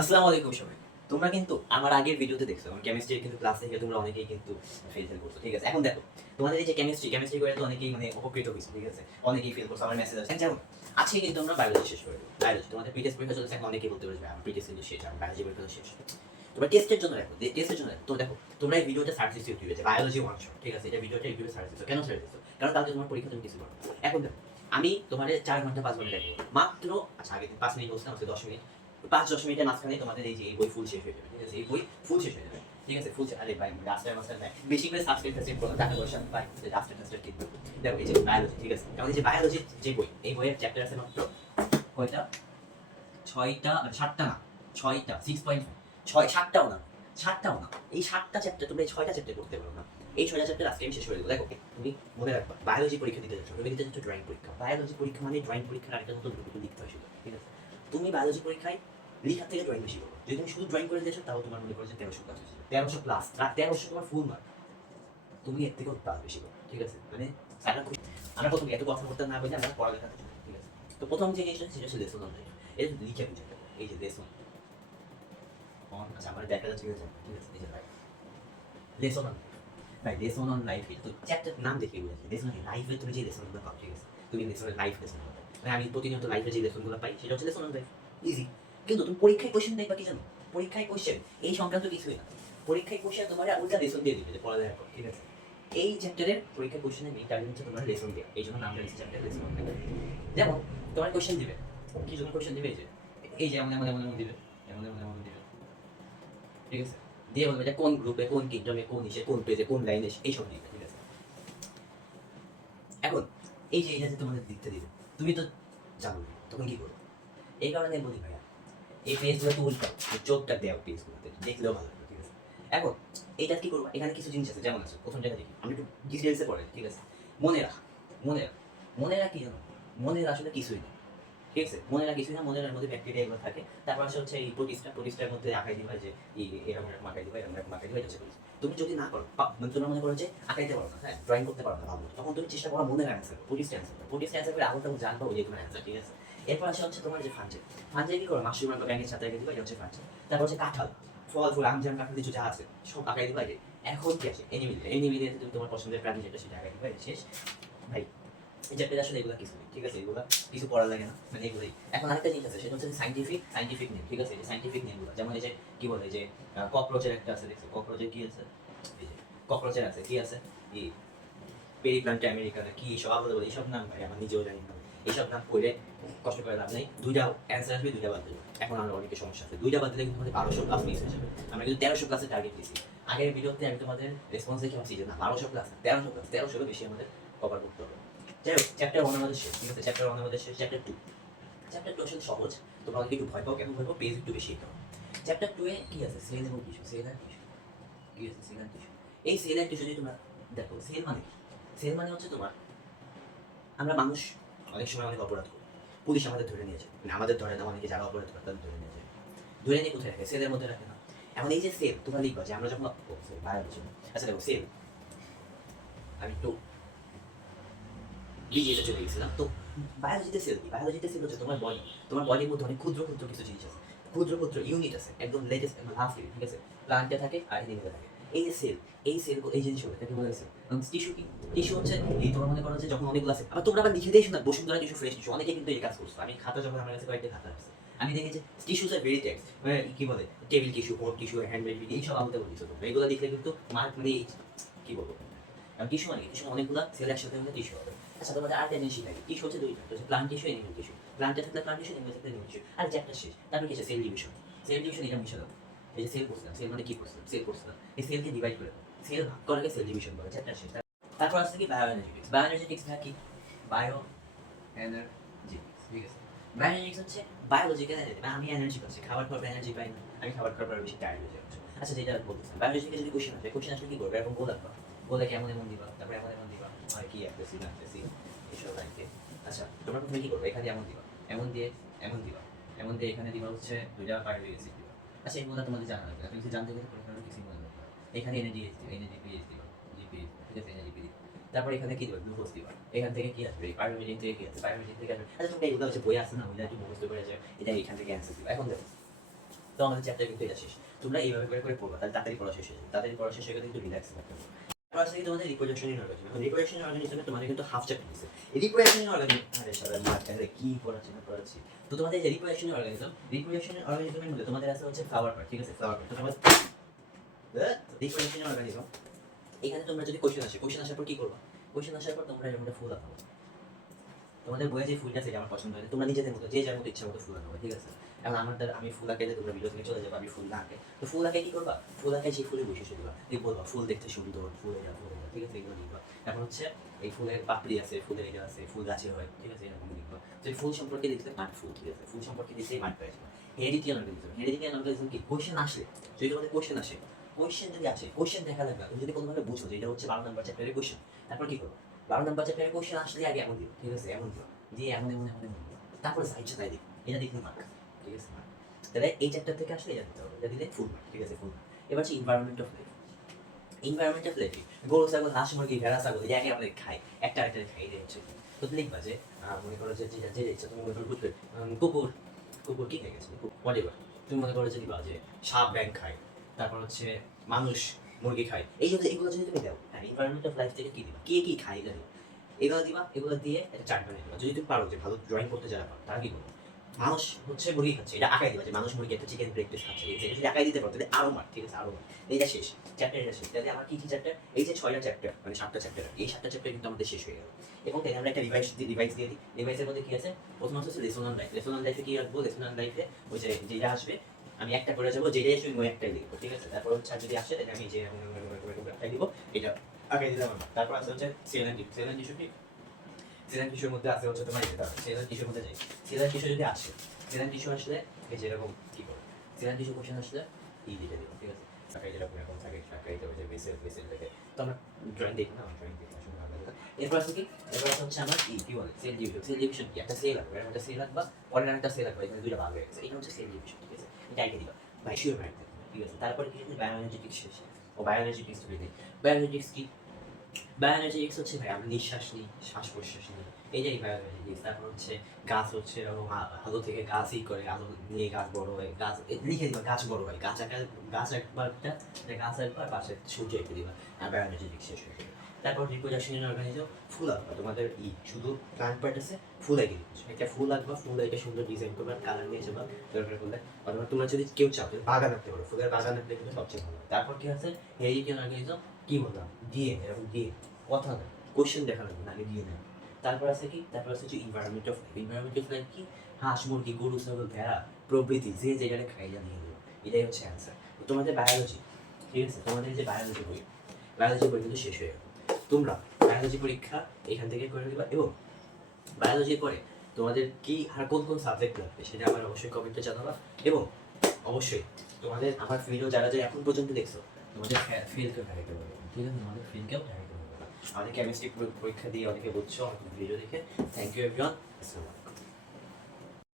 আসসালামু আলাইকুম সবাই। তোমরা কিন্তু আমার আগের ভিডিওতে দেখছো আমার কেমিস্ট্রির কিন্তু ক্লাস থেকে তোমরা অনেকেই কিন্তু ফেল করছো, ঠিক আছে? এখন দেখো তোমাদের এই যে কেমিস্ট্রি করে তো অনেকেই মানে উপকৃত হয়েছে, ঠিক আছে? অনেকেই ফেল করছো, আমার মেসেজ আসছে। যেমন আজকে কিন্তু আমরা বায়োলজি শেষ করে দেবো। বায়োলজি তোমাদের প্রিটেস্ট পরীক্ষা চলছে, এখন অনেকেই বলতে পারবে আমার প্রিটেস্ট কিন্তু শেষ, আমার বায়োলজি পরীক্ষা তো শেষ। তোমরা টেস্টের জন্য দেখো, টেস্টের জন্য দেখো। তো দেখো তোমরা এই ভিডিওটা সার্চ দিচ্ছ ইউটিউবে যে বায়োলজি ওয়ান শট, ঠিক আছে? এটা ভিডিওটা ইউটিউবে সার্চ দিচ্ছ, কেন সার্চ দিচ্ছ? কারণ কালকে তোমার পরীক্ষা তুমি কিছু করো। এখন দেখো আমি তোমার 4 ঘন্টা 5 ঘন্টা দেখবো মাত্র। আচ্ছা আগে 5 মিনিট বলছিলাম, আজকে 10 মিনিট। 5-10 মিনিটের মাঝখানে তোমাদের এই যে এই বই ফুল শেষ হয়ে যাবে, ঠিক আছে? এই বই ফুল শেষ হয়ে যাবে, ঠিক আছে? ফুল আরে ভাই রাস্তায় মাস্টার নাই, বেশি করে সাবস্ক্রাইব টাসক্রাইব করো, টাকা পয়সা ভাই রাস্তায় টাস্টার ঠিক দেখো। এই যে বায়োলজি, ঠিক আছে? কারণ এই যে বায়োলজির যে বই, এই বইয়ের চ্যাপ্টার আছে মাত্র কয়টা? 6টা, 7টা না, 6টা, 6.5, 7টাও না, 7টাও না। এই 7টা চ্যাপ্টার তোমরা এই 6টা চ্যাপ্টার করতে পারো না। এই 6টা চ্যাপ্টার আজকে আমি শেষ করে দেবো। দেখো তুমি মনে রাখবা, বায়োলজি পরীক্ষা দিতে যাচ্ছ, তুমি দিতে যাচ্ছ ড্রয়িং পরীক্ষা। বায়োলজি পরীক্ষা মানে ড্রয়িং পরীক্ষার আরেকটা নতুন রূপ লিখতে হয় শুধু, ঠিক আছে? তুমি বায়োলজি পরীক্ষায় লেখার থেকে ড্রয়িং বেশি করো। যদি তুমি শুধু ড্রয়িং করে দিয়েছো তাও তোমার মনে করো যে 1300 প্লাস হয়েছে, 1300 প্লাস, 1300 তোমার ফুল মার্ক। তুমি এর থেকেও প্লাস বেশি করো, ঠিক আছে? মানে স্যাররা খুব, আমরা প্রথম এত কথা করতে না বলে আমরা পড়ালেখা করছি, ঠিক আছে? তো প্রথম যে জিনিসটা সেটা হচ্ছে লেসন অনলাইন। এটা লিখে বুঝে দেবো। এই যে লেসন আচ্ছা আমার দেখা যাচ্ছে, ঠিক আছে? ঠিক আছে, এই যে লাইফ, লেসন অন ভাই, লেসন অন লাইফ, এটা তো চ্যাপ্টার নাম দেখে বুঝেছি। লেসন অন লাইফে তুমি যে লেসনগুলো পাও, ঠিক আছে? তুমি লেসনের লাইফ লেসন পাবে। মানে আমি প্রতিনিয়ত লাইফে যে লেসনগুলো পাই সেটা হচ্ছে লেসন অন লাইফ, ইজি। কিন্তু তুমি পরীক্ষায় কোশ্চেন দেখবা কি জানো? পরীক্ষায় কোশ্চেন এই সংক্রান্ত কিছুই না। পরীক্ষায় কোশ্চেন তোমার উল্টা লেসন দিয়ে দিবে যে পড়ালেখা করো, ঠিক আছে? এই চ্যাপ্টারের পরীক্ষায় কোশ্চেনের মেইন টার্গেট হচ্ছে তোমার লেসন দেওয়া, এই জন্য নামটা হচ্ছে চ্যাপ্টার লেসন অন লাইফ। যেমন তোমার কোশ্চেন দিবে, কি জন্য কোশ্চেন দিবে? এই যে এমন এমন এমন এমন দিবে, এমন এমন এমন দিবে, ঠিক আছে? দিয়ে বলবে এটা কোন গ্রুপে, কোন কিংডমে, কোন ইসে, কোন পেজে, কোন লাইনে, এইসব দিবে, ঠিক আছে? এখন এই যে এটা যে তোমাদের দিকতে দিবে, তুমি তো জানো না, তখন কি করবো? এই কারণে বলি ভাইয়া, এই পেজগুলো তো উল্টাও, চোখটা দেও পেজগুলোতে, দেখলেও ভালো লাগবে, ঠিক আছে? এখন এইটা কি করবো? এখানে কিছু জিনিস আছে, যেমন আছে প্রথম জায়গা দেখি আমি একটু ডিটেলসে পড়ে, ঠিক আছে? মনে রাখ, মনে রাখ, মনে রাখ কি জানো? মনের আসলে কিছুই না, ঠিক আছে? মনেরা কিছুই না, মনের মধ্যে ব্যাকটেরিয়া এগুলো থাকে। তারপর আসে হচ্ছে এই প্রোটিস্টার মধ্যে আঁকাই দিবা যে এরকম এরকম আঁকাই দিবা, এরকম এরকম আঁকাই দিবা, এটা হচ্ছে protein। তুমি যদি না করো মানে তোমরা মনে করো যে আঁকাইতে পারো না, হ্যাঁ, ড্রয়িং করতে পারো না ভালো, তখন তুমি চেষ্টা করো মনের অ্যান্সার, প্রোটিস্ট অ্যান্সার করে আগুনটা জানবো ওই যে তোমার অ্যান্সার, ঠিক আছে? এরপর আসে হচ্ছে তোমার যে ফাঞ্জে, ফাঞ্জে কি করো? মাশরুম বা ব্যাঙের সাথে রেখে দিবা, এটা হচ্ছে ফাঞ্জে। তারপর হচ্ছে কাঁঠাল, ফল ফুল আম জাম কাঁঠাল কিছু যা আছে সব আঁকাই দিবা। এখন কি আসে? এনিমিলিয়া তুমি তোমার পছন্দের প্রাণী যেটা সেটা আঁকাই দিবা, শেষ ভাই। এই চ্যাপ্টারে আসলে এগুলো কিছু নেই, ঠিক আছে? এগুলো কিছু পড়া লাগে না, মানে এগুলোই। এখন আরেকটা জিনিস আছে, সেটা হচ্ছে সাইন্টিফিক নেম, ঠিক আছে? এই যে সাইন্টিফিক নেমগুলো, যেমন এই যে কি বলে যে ককরোচের একটা আছে, দেখছো? ককরোচের কি আছে? এই যে ককরোচের আছে কি আছে? এই পেরিপ্লান্টে আমেরিকান কি সব আলাদা বলে, এইসব নাম ভাই আমার নিজেও জানি না। এইসব নাম পড়ে কষ্ট করে লাভ নেই। দুইটা অ্যান্সার আসবে, দুইটা বাদ দেবে। এখন আমরা অনেকের সমস্যা আছে, দুইটা বাদ দিলে কিন্তু আমাদের 1200 ক্লাস মিস হয়ে যাবে। আমরা কিন্তু 1300 ক্লাসের টার্গেট দিয়েছি। আগের ভিডিওতে আমি তোমাদের রেসপন্স দেখে ভাবছি যে না 1200 ক্লাস, 1300 ক্লাস, 1300 বেশি আমাদের কভার করতে হবে। যাই হোক, চ্যাপ্টার 1 আমাদের শেষ, ঠিক আছে? চ্যাপ্টার 1 আমাদের শেষ। চ্যাপ্টার 2 আসলে সহজ। তোমরা অনেকে একটু ভয় পাও, কেন ভয় পাও? পেজ একটু বেশি দাও। চ্যাপ্টার 2 এ কি আছে? সেল এবং টিস্যু, সেল আর টিস্যু, কি আছে? সেল আর টিস্যু। এই সেল আর টিস্যু যদি তোমরা দেখো, সেল মানে কি? সেল মানে হচ্ছে তোমার, আমরা মানুষ অনেক সময় অনেক অপরাধ করি, পুলিশ আমাদের ধরে নিয়ে যায়, মানে আমাদের ধরে না, অনেকে যারা অপরাধ করে তাদের ধরে নিয়ে যায়, ধরে নিয়ে কোথায় রাখে? সেলের মধ্যে রাখে না? এখন এই যে সেল তোমরা লিখবা যে আমরা যখন বায়োলজি, আচ্ছা দেখো সেল, আমি একটু বিজিএসে চলে গেছিলাম। তো বায়োলজিতে সেল কি? বায়োলজিতে সেল হচ্ছে তোমার বডি, তোমার বডির মধ্যে অনেক ক্ষুদ্র ক্ষুদ্র কিছু জিনিস আছে, ক্ষুদ্র ক্ষুদ্র ইউনিট আছে, একদম লেটেস্ট লাস্ট, ঠিক আছে? প্লান্টে থাকে আর এনিমেলে থাকে। এই যে সেল, এই সেল, এই জিনিসগুলো এটাকে বলা হয়েছে। টিস্যু কি? টিস্যু হচ্ছে এই তোমার মনে করো যে যখন অনেকগুলো আছে, আবার তোমরা আবার লিখে দিয়েছো না বসুন্ধরা টিস্যু, ফ্রেশ টিস্যু, অনেকে কিন্তু এই কাজ করছো। আমি খাতা যখন আমার কাছে কয়েকটা খাতা আছে, আমি দেখি যে টিস্যুস আর ভেরি টেক্সট, মানে কি বলে table tissue, home tissue, handmade এইসব আলাদা বলছো তোমরা। এগুলো দেখলে কিন্তু মার্ক মানে কি বলবো, কারণ টিস্যু মানে টিস্যু অনেকগুলো সেল একসাথে হলে টিস্যু হবে। আচ্ছা তোমাদের আরেকটা জিনিস শিখাই, টিস্যু হচ্ছে দুইটা, হচ্ছে প্লান্ট টিস্যু, এনিমেল টিস্যু। প্লান্টে থাকলে প্লান্ট টিস্যু, এনিমেলে থাকলে এনিমেল টিস্যু। আর চ্যাপ্টার শেষ। তারপর কি আছে? Cell division. সেল ডিভিশন এটা মিশে দাও। এই যে সেল করছিলাম, সেল মানে কি করছিলাম? সেল করছিলাম, এই সেলকে ডিভাইড করে দাও, সেল ভাগ করাকে সেল ডিভিশন বলে। চ্যাপ্টার শেষ। তারপর আসছে কি? বায়ো এনার্জেটিক্স। বায়ো এনার্জেটিক্স কি? বায়ো এনার্জেটিক্স, ঠিক আছে? বায়ো এনার্জেটিক্স হচ্ছে বায়োলজিক্যাল এনার্জি, মানে আমি এনার্জি পাচ্ছি, খাবার খাওয়ার এনার্জি পাই না, আমি খাবার খাওয়ার পর বেশি টায়ার্ড হয়ে যাচ্ছি। আচ্ছা যেটা বলতেছিলাম, বায়োলজিক্যাল যদি কোশ্চেন আসে, কোশ্চেন আসলে কি করবে? এরকম গোল রাখবা, গোলে কেমন এমন দিবা, তারপরে এমন এমন দিবা, আর কি আসতেছি না আসতেছি এসব রাখতে। আচ্ছা তোমরা প্রথমে কি করবে? এখানে এমন দিবা, এমন দিয়ে এমন দিবা, এমন দিয়ে এখানে দিবা হচ্ছে দুইটা বায়োলজিক্যাল অ্যাসিড দিবা। আচ্ছা এগুলো তোমাদের জানা লাগবে, তুমি যদি জানতে গেলে পরীক্ষাটা কিছুই মনে রাখবে। এখানে এনএডিএইচ দিবা, এনএডিপিএইচ দিবা, জিপিএইচ, ঠিক আছে? এনএডিপি দিবা। তারপর এখানে কি দিবা? গ্লুকোজ দিবা। এখান থেকে কি আসবে? পাইরোমিডিন থেকে কি আসবে? পাইরোমিডিন থেকে আসবে। আচ্ছা তোমরা এগুলো হচ্ছে বই আছে না, ওইটা একটু মুখস্থ করে যে এটা এখান থেকে অ্যান্সার দিবা। এখন দেখো, আমাদের চ্যাপ্টার কিন্তু এটা শেষ। তোমরা এইভাবে করে করে পড়বা, তাহলে তাড়াতাড়ি পড়া শেষ হয়ে যাবে। তাড়াতাড়ি পড়া শেষ হয়ে গেলে কিন্তু রিল্যাক্স থাকতে হবে। তারপর আসলে তোমাদের রিপ্রোডাকশনের অর্গানিজম। এখন রিপ্রোডাকশনের অর্গানিজমে তোমাদের কিন্তু হাফ চ্যাপ্টার দিচ্ছে। এই রিপ্রোডাকশনের অর্গানিজম, আরে শালা মাঝখানে কি পড়াচ্ছি না পড়াচ্ছি। তো তোমাদের যে রিপ্রোডাকশনের অর্গানিজমের মধ্যে তোমাদের আছে হচ্ছে ফ্লাওয়ার পার্ট, ঠিক আছে? Flower part. তো তোমাদের রিপ্রোডাকশনের অর্গানিজম, এখানে তোমরা যদি কোশ্চেন আসার পর কি করবা? কোশ্চেন আসার পর তোমরা এরকম একটা ফুল আঁকাবো। তোমাদের বইয়ে যে ফুলটা সেটা আমার পছন্দ হয়, তোমরা নিজেদের মতো যে যার মতো ইচ্ছা মতো ফুল আঁকাবো, ঠিক আছে? এখন আমার দ্বারা আমি ফুল আঁকাইলে তোমরা ভিডিও থেকে চলে যাবো, আমি ফুল না আঁকে। তো ফুল আঁকে কি করবা? ফুল আঁকে সেই ফুলের বৈশিষ্ট্য দিবা, বলবা ফুল দেখতে সুন্দর, ফুল এটা, ঠিক আছে? এগুলো লিখবা। এখন হচ্ছে এই ফুলের পাপড়ি আছে, ফুলের এটা আছে, ফুল গাছে হয়, ঠিক আছে? এরকম লিখবা। তো এই ফুল সম্পর্কে লিখলে পার্ট ফুল, ঠিক আছে? ফুল সম্পর্কে লিখলেই পার্ট পেয়ে যাবে। হেরিডিটিয়ান অর্গানিজম কি? কোশ্চেন আসলে যদি তোমাদের কোশ্চেন আসে, কোশ্চেন যদি আসে, কোশ্চেন দেখা লাগবে, তুমি যদি কোনোভাবে বুঝো যে এটা হচ্ছে 12 নম্বর চ্যাপ্টারের কোশ্চেন, তারপর কি করবো? 12 নম্বর চ্যাপ্টারের কোশ্চেন আসলে আগে এমন দিও, ঠিক আছে? এমন দিও দিয়ে এমন এমন এমন এমন দিও, তারপরে সাইডটা তাই দিই, এটা দেখলে মার্ক, ঠিক আছে? তাহলে এই চ্যাপ্টার থেকে আসলে এটা দিতে হবে, এটা দিলে ফুল মার্ক, ঠিক আছে? Full mark. এবার হচ্ছে ইনভায়রনমেন্ট অফ লাইফ। গরু ছাগল হাঁস মুরগি ভেড়া ছাগল এই আগে আমরা খাই, একটা খাই, এটা হচ্ছে। তো লিখবা যে মনে করো যে যেটা যে ইচ্ছা তুমি মনে করো বুঝবে, কুকুর কুকুর কি খাই গেছে, হোয়াটএভার তুমি মনে করো যে দিবা যে সাপ ব্যাং খায়, তারপর হচ্ছে মানুষ মুরগি খায়, এই যদি এগুলো যদি তুমি দাও, হ্যাঁ ইনভায়রনমেন্ট অফ লাইফ থেকে কি দিবা, কে কি খায় এগুলো দিবা, এগুলো দিবা, এগুলো দিয়ে একটা চার্ট বানিয়ে দিবা। যদি তুমি পারো, যে ভালো ড্রয়িং করতে যারা পারো তারা কি করবে, মানুষ হচ্ছে মুরগি খাচ্ছে, এটা আঁকাই দিবা যে মানুষ মুরগি একটা চিকেন ব্রেক পিস খাচ্ছে, এটা যদি আঁকাই দিতে পারো তাহলে আরো মার, ঠিক আছে? আরো মার। এইটা শেষ চ্যাপ্টার, এটা শেষ। তাহলে আমার কি কি চ্যাপ্টার? এই যে 6টা চ্যাপ্টার, মানে 7টা চ্যাপ্টার, এই 7টা চ্যাপ্টার কিন্তু আমাদের শেষ হয়ে গেল। এবং তাই আমরা একটা রিভাইস দিয়ে দিই। রিভাইসের মধ্যে কি আছে? প্রথম হচ্ছে lesson on life. Lesson on লাইফে কি রাখবো? লেসন অন লাইফে ওই যে যেটা আসবে আমি একটা করে যাবো, যেটাই আসবে ওই একটাই লিখবো, ঠিক আছে? তারপর হচ্ছে যদি আসে তাহলে আমি যে একটাই দিব, এটা আগে দিলাম আমি। তারপর আছে হচ্ছে সেলেন টিস্যু কি? সেলেন টিস্যুর মধ্যে আছে হচ্ছে তোমার যেটা সেলেন টিস্যুর মধ্যে যাই। সেলেন টিস্যু যদি আসে, সেলেন টিস্যু আসলে এই যে এরকম কি করে, সেলেন টিস্যু কোশ্চেন আসলে ই লিখে দিব, ঠিক আছে? টাকাই যেরকম এরকম থাকে, টাকাই দেবে যে বেসেল থেকে। তো আমরা ড্রয়িং দেখি না, ড্রয়িং দেখি আসলে ভালো লাগে। এরপর আছে কি? এরপর হচ্ছে আমার কি বলে সেল ডিভিশন কি? একটা সেল লাগবে, একটা সেল লাগবে, পরের একটা সেল লাগবে, এখানে দুইটা ভাগ হয়ে গেছে, এটা হচ্ছে সেল ডিভিশন, ঠিক আছে? এটা আইডিয়া দিবা ভাই, শিওর মাইন্ড, ঠিক আছে? তারপরে কি হচ্ছে? বায়োএনার্জেটিক্স শেষ। ও বায়োএনার্জেটিক্স দিই। বায়োএনার্জেটিক্স কি? বায়োএনার্জেটিক্স হচ্ছে ভাই আমরা নিঃশ্বাস নিই, শ্বাস প্রশ্বাস নিই, এই যে বায়োএনার্জেটিক্স। তারপর হচ্ছে গাছ হচ্ছে এরকম আলো থেকে গাছই করে, আলো নিয়ে গাছ বড় হয়, গাছ লিখে দিবা গাছ বড় হয়, গাছ একবারটা, গাছ একবার পাশে সূর্য এঁকে দিবা, আর বায়োএনার্জেটিক্স শেষ হয়ে যাবে। তারপর রিপ্রোডাকশনের অর্গানিজম ফুল আঁকবা, তোমাদের শুধু প্লান্ট পার্ট আছে, ফুল এঁকে দিচ্ছ, একটা ফুল আঁকবা, ফুল এঁকে সুন্দর ডিজাইন করবা, কালার নিয়ে যাবা দরকার করলে। অথবা তোমরা যদি কেউ চাও বাগান আঁকতে পারো, ফুলের বাগান আঁকলে কিন্তু সবচেয়ে ভালো। তারপর কি আছে? হেরিডিটি অর্গানিজম, কি বললাম? ডিএনএ, এরকম ডিএনএ, কথা না, কোশ্চেন দেখা লাগবে না, আগে ডিএনএ। তারপর আছে কি? তারপর আছে যে environment of life. Environment of life কি? হাঁস মুরগি গরু ছাগল ভেড়া প্রভৃতি যে যেখানে খাইয়া নিয়ে দেবো, এটাই হচ্ছে অ্যান্সার। তোমাদের বায়োলজি, ঠিক আছে? তোমাদের যে বায়োলজি বই কিন্তু শেষ হয়ে গেল। তোমরা বায়োলজি পরীক্ষা এখান থেকে করে দেবা, এবং বায়োলজির পরে তোমাদের কি আর কোন কোন সাবজেক্ট লাগবে সেটা আমার অবশ্যই কমেন্টে জানাবা। এবং অবশ্যই তোমাদের আমার ভিডিও যারা যারা এখন পর্যন্ত দেখছো, তোমাদের ফিলকেও দেখাইতে পারবে, ঠিক আছে? তোমাদের ফিলকেও দেখাইতে পারবে। আমাদের কেমিস্ট্রি পরীক্ষা দিয়ে অনেকে বুঝছো, ভিডিও দেখে। Thank you everyone.